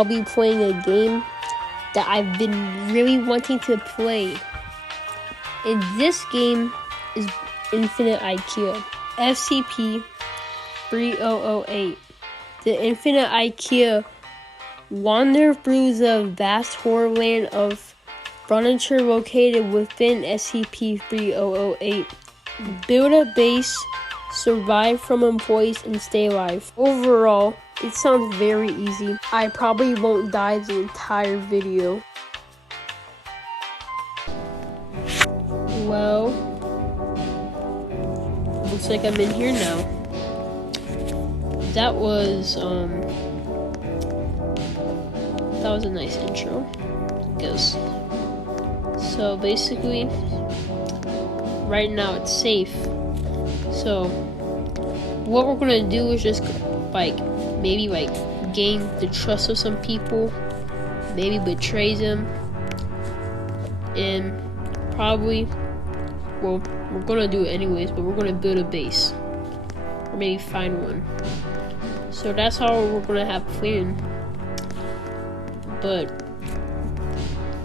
I'll be playing a game that I've been really wanting to play. And this game is Infinite IKEA. scp-3008. The Infinite IKEA wander through the vast horrorland of furniture located within scp-3008. Build a base, survive from employees, and stay alive. Overall, it sounds very easy. I probably won't die the entire video. Well, looks like I'm in here now. That was a nice intro, I guess. So basically, right now it's safe. So what we're gonna do is just maybe gain the trust of some people, maybe betray them, and probably, well, we're gonna do it anyways, but we're gonna build a base, or maybe find one. So that's how we're gonna have planned. But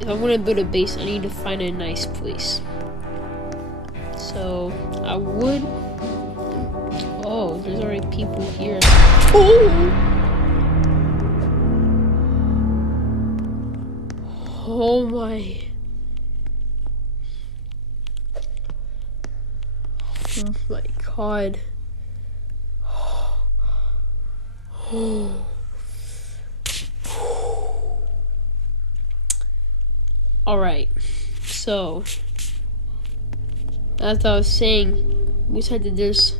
if I'm gonna build a base, I need to find a nice place. So I would. Oh, there's already people here. Oh my. Oh my god. Alright, so as I was saying, we said that there's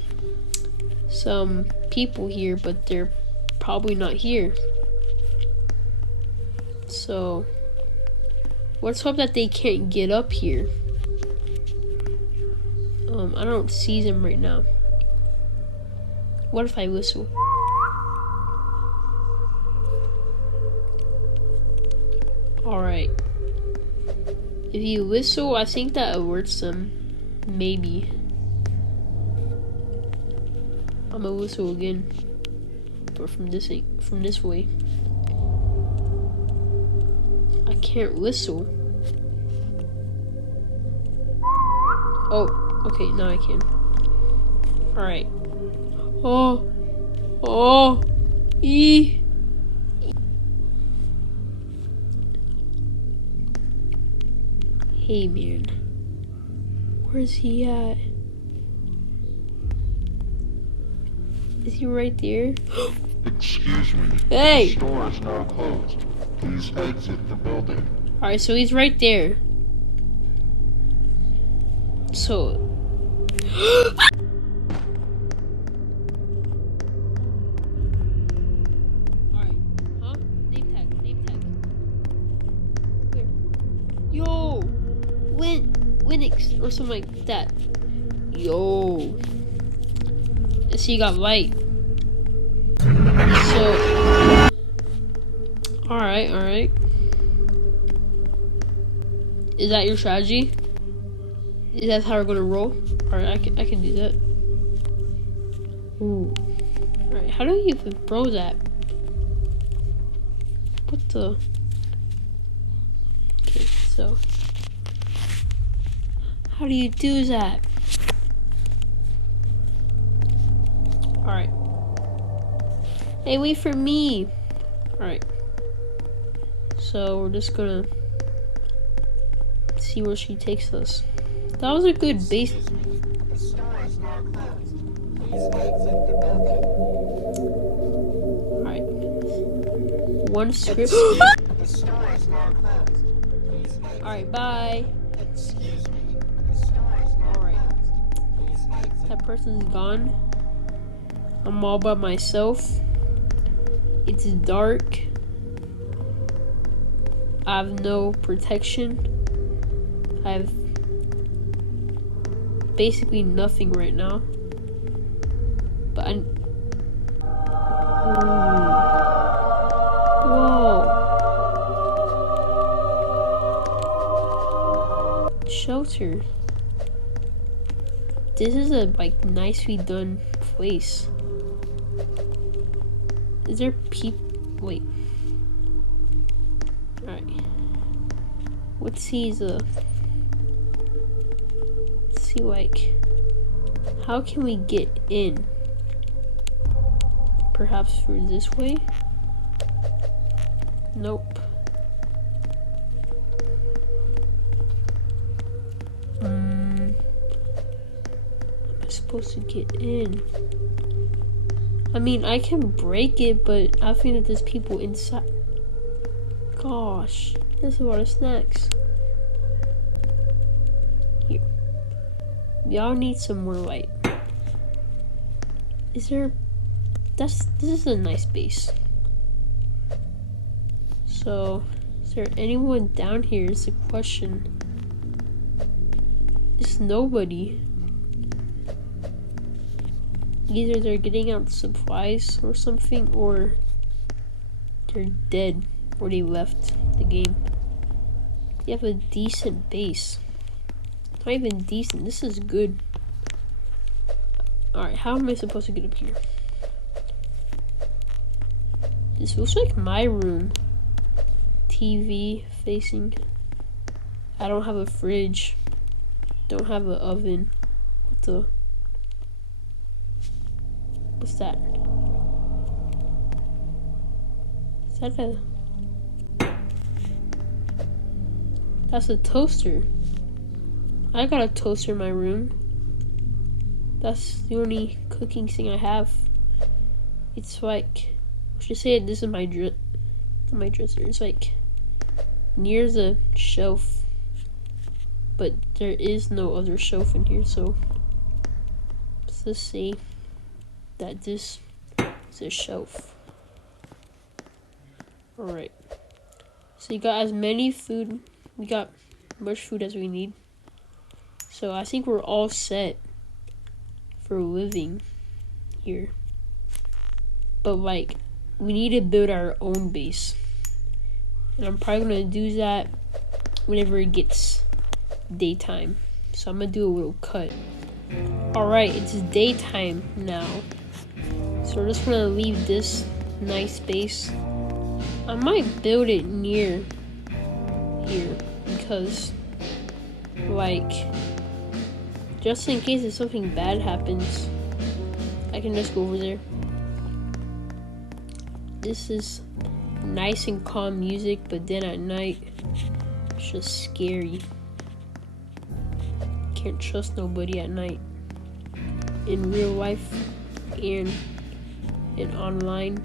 some people here, but they're probably not here. So let's hope that they can't get up here. I don't see them right now. What if I whistle? Alright. If you whistle, I think that alerts them. Maybe. I'm gonna whistle again. But from this way. I can't whistle. Oh, okay, now I can. Alright. Hey man, where's he at? Is he right there? Excuse me. Hey! The store is now closed. Please exit the building. Alright, so he's right there. So alright, huh? Name tag. Where? Yo! Linux or something like that. Yo. And see, you got light. So alright. Is that your strategy? Is that how we're gonna roll? Alright, I can do that. Ooh. Alright, how do you even throw that? What the? Okay, so how do you do that? Alright. Hey, wait for me! Alright. So we're just gonna see where she takes us. That was a good base. The store is now closed. Please exit the building. Alright. One script. The store is now closed. Please exit. Alright, bye. Excuse me. The store is now Alright. closed. Please exit. That person's gone. I'm all by myself. It's dark. I have no protection. I have basically nothing right now. But Whoa. Shelter. This is a nicely done place. Is there wait. Alright. Let's see like, how can we get in? Perhaps through this way? Nope. Am I supposed to get in? I mean, I can break it, but I think that there's people inside. Gosh, there's a lot of snacks. Here. Y'all need some more light. Is there... This is a nice base. So, is there anyone down here is the question. There's nobody. Either they're getting out supplies or something, or they're dead, or they left the game. They have a decent base. Not even decent, this is good. Alright, how am I supposed to get up here? This looks like my room. TV facing. I don't have a fridge. Don't have an oven. What's that? Is that a... That's a toaster. I got a toaster in my room. That's the only cooking thing I have. It's like... I should say this is my dresser. It's like near the shelf, but there is no other shelf in here, so let's just say that this is a shelf. Alright, so you got as many food, we got much food as we need, so I think we're all set for living here. But like, we need to build our own base, and I'm probably gonna do that whenever it gets daytime. So I'm gonna do a little cut. Alright, it's daytime now, so we're just gonna leave this nice base. I might build it near here because, like, just in case if something bad happens, I can just go over there. This is nice and calm music, but then at night, it's just scary. Can't trust nobody at night. In real life, and online,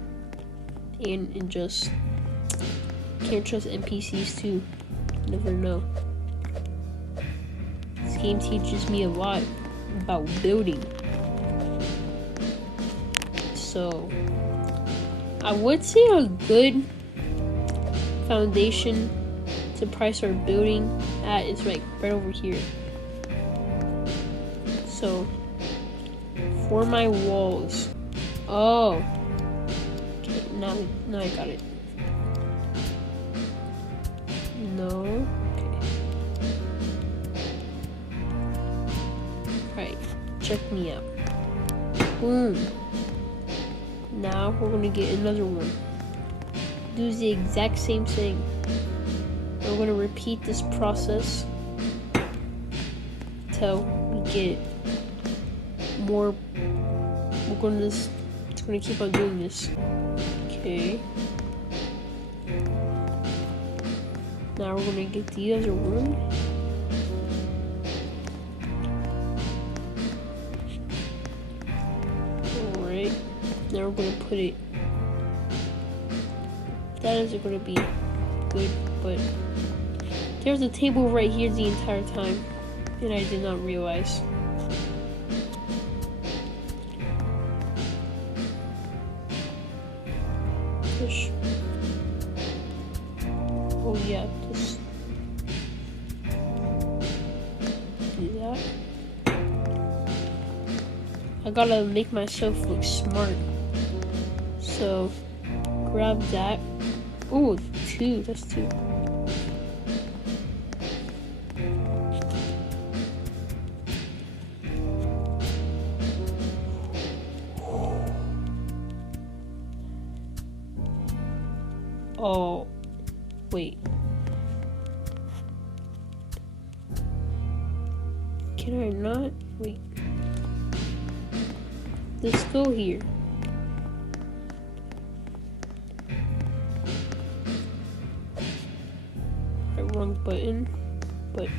and in just... Can't trust NPCs too. Never know. This game teaches me a lot about building. So... I would say a good foundation to price our building at is like right over here. So for my walls, oh, okay, now I got it. No, okay. Right, check me out. Boom. Now we're gonna get another one. Do the exact same thing. We're gonna repeat this process till we get more. It's gonna keep on doing this. Okay. Now we're gonna get the other one. Alright. Now we're gonna put it. That isn't gonna be good, but there's a table right here the entire time, and I did not realize. Push. Oh yeah, just do that. I gotta make myself look smart. So grab that. Oh, 2, that's 2. Oh, Wait. Can I not? Wait. Let's go here. Wrong button. But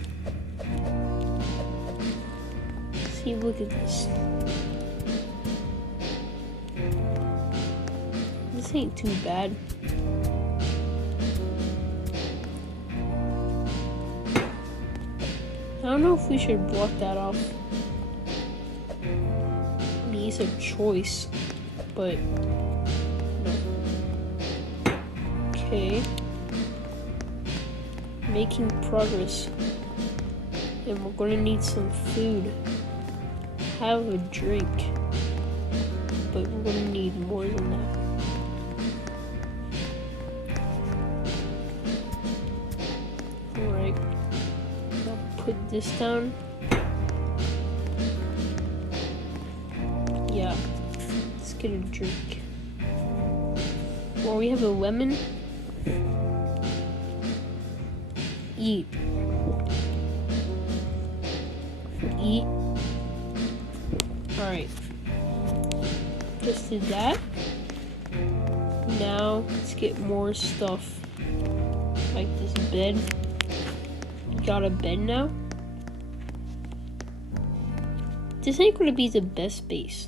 see, look at this. This ain't too bad. I don't know if we should block that off. I mean, it's a choice, but no. Okay. Making progress. And we're gonna need some food. Have a drink. But we're gonna need more than that. Alright. I'll put this down. Yeah. Let's get a drink. Well, we have a lemon. Eat. Eat. Alright. Just did that. Now, let's get more stuff. Like this bed. Got a bed now. This ain't gonna be the best base.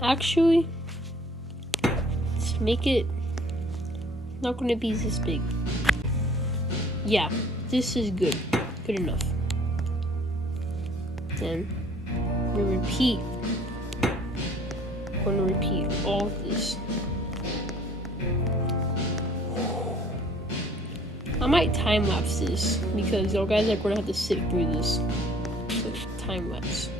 Actually, let's make it not gonna be this big. Yeah, this is good. Good enough. Then we repeat. We're gonna repeat all of this. I might time lapse this because y'all guys are gonna have to sit through this. So time lapse.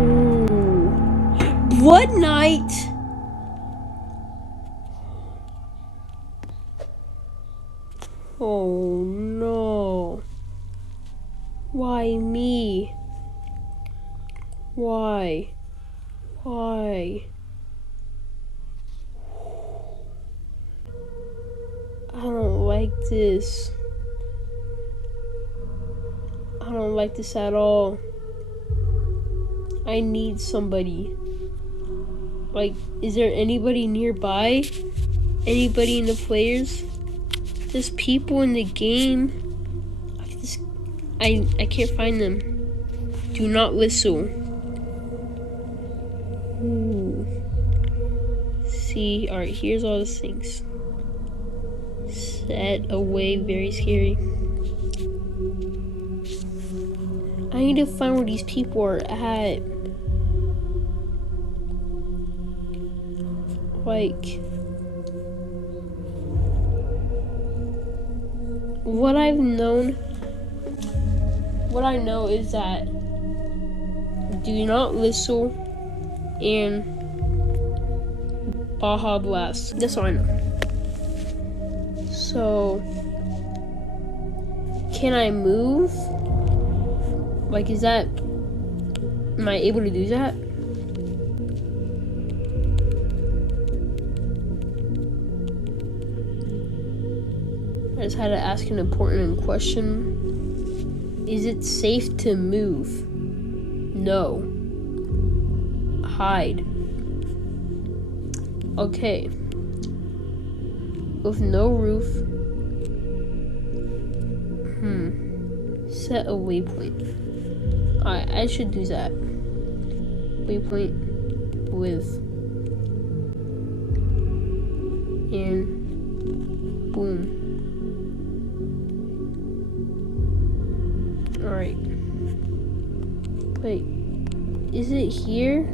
Ooh. What night? Oh no. Why me? Why? Why? I don't like this. I don't like this at all. I need somebody. Like, is there anybody nearby? Anybody in the players? There's people in the game. I can't find them. Do not whistle. Ooh. See, alright, here's all the things. Set away, very scary. I need to find where these people are at. Like, what I know is that do not whistle and Baja Blast. That's all I know. So, can I move? Like, am I able to do that? I just had to ask an important question. Is it safe to move? No. Hide. Okay. With no roof. Set a waypoint. Alright, I should do that. Waypoint with. And boom. Alright. Wait. Is it here?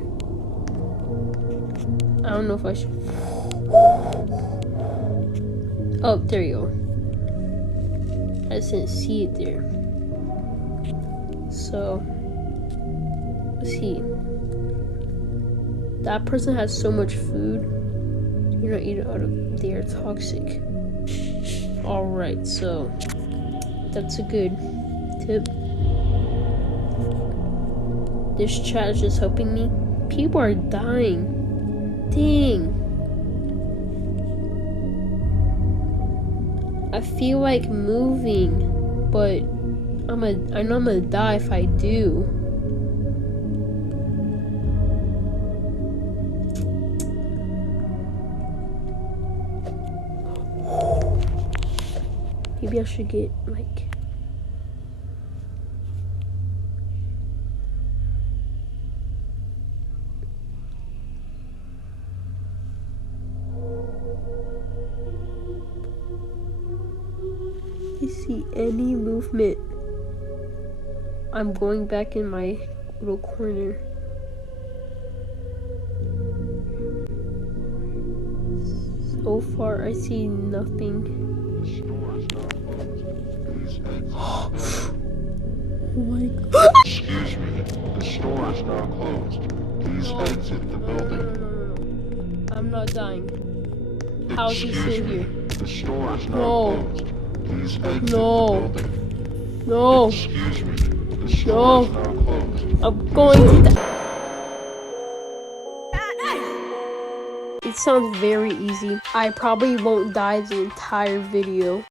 I don't know if I should. Oh, there you go. I just didn't see it there. So, let's see. That person has so much food. You're not eating out of. They are toxic. Alright, so that's a good tip. This chat is just helping me. People are dying. Dang. I feel like moving, but I know I'm gonna die if I do. Maybe I should get like. I see any movement. I'm going back in my little corner. So far, I see nothing. Oh my god. Excuse me, the store is now closed. Please exit the building. No. I'm not dying. How is he still here? The store is now closed. Please exit the building. No. Excuse me, the store is now closed. I'm going to die. It sounds very easy. I probably won't die the entire video.